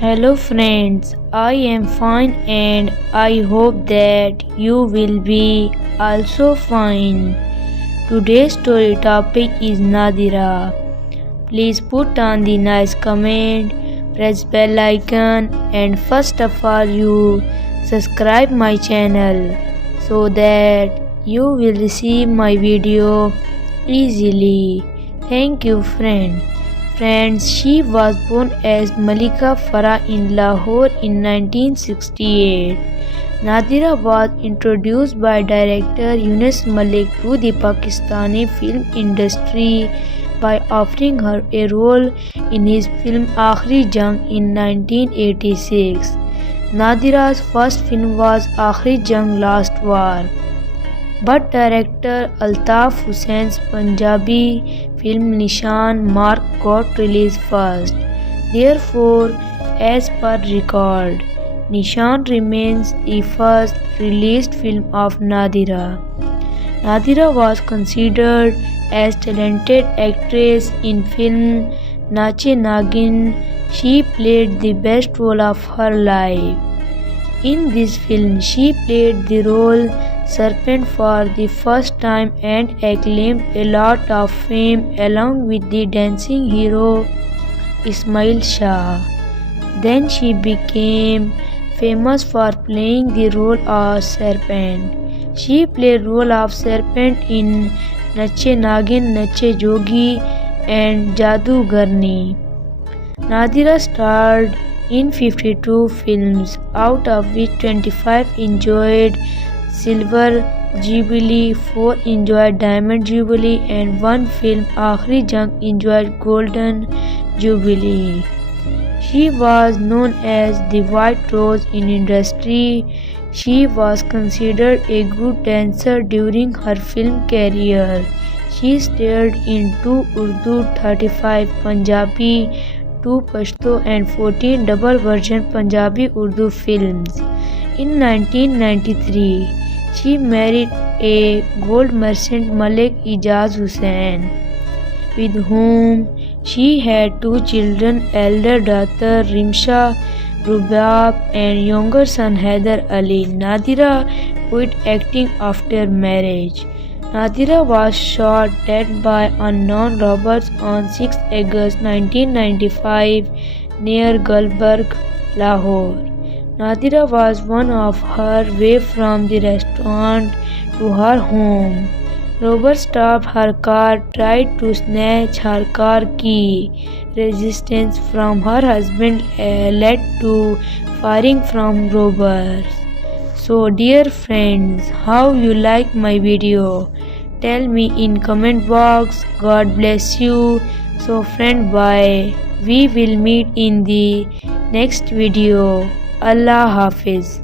Hello friends, I am fine and I hope that you will be also fine. Today's story topic is Nadira. Please put on the nice comment, press bell icon and first of all you subscribe my channel so that you will receive my video easily. Thank you friend. Friends, she was born as Malika Farah in Lahore in 1968. Nadira was introduced by director Yunus Malik to the Pakistani film industry by offering her a role in his film Aakhri Jang in 1986. Nadira's first film was Aakhri Jang Last War. But director Altaf Hussein's Punjabi film Nishan Mark got released first. Therefore, as per record, Nishan remains the first released film of Nadira. Nadira was considered as talented actress in film Nache Nagin. She played the best role of her life. In this film, she played the role Serpent for the first time and acclaimed a lot of fame along with the dancing hero Ismail Shah. Then she became famous for playing the role of Serpent. She played role of Serpent in Nache Nagin, Nache Jogi and Jadugarni. Nadira starred in 52 films, out of which 25 enjoyed Silver Jubilee, 4 enjoyed Diamond Jubilee and 1 film Aakhri Jang enjoyed Golden Jubilee. She was known as the White Rose in industry. She was considered a good dancer during her film career. She starred in 2 Urdu, 35 Punjabi, 2 Pashto and 14 double version Punjabi Urdu films. In 1993, she married a gold merchant Malik Ijaz Hussain, with whom she had 2 children, elder daughter Rimsha Rubab and younger son Haider Ali. Nadira quit acting after marriage. Nadira was shot dead by unknown robbers on 6 August 1995 near Gulbarg, Lahore. Nadira was one of her way from the restaurant to her home. Robbers stopped her car, tried to snatch her car key. Resistance from her husband led to firing from robbers. So dear friends, how you like my video? Tell me in comment box. God bless you. So friend, bye. We will meet in the next video. Allah Hafiz.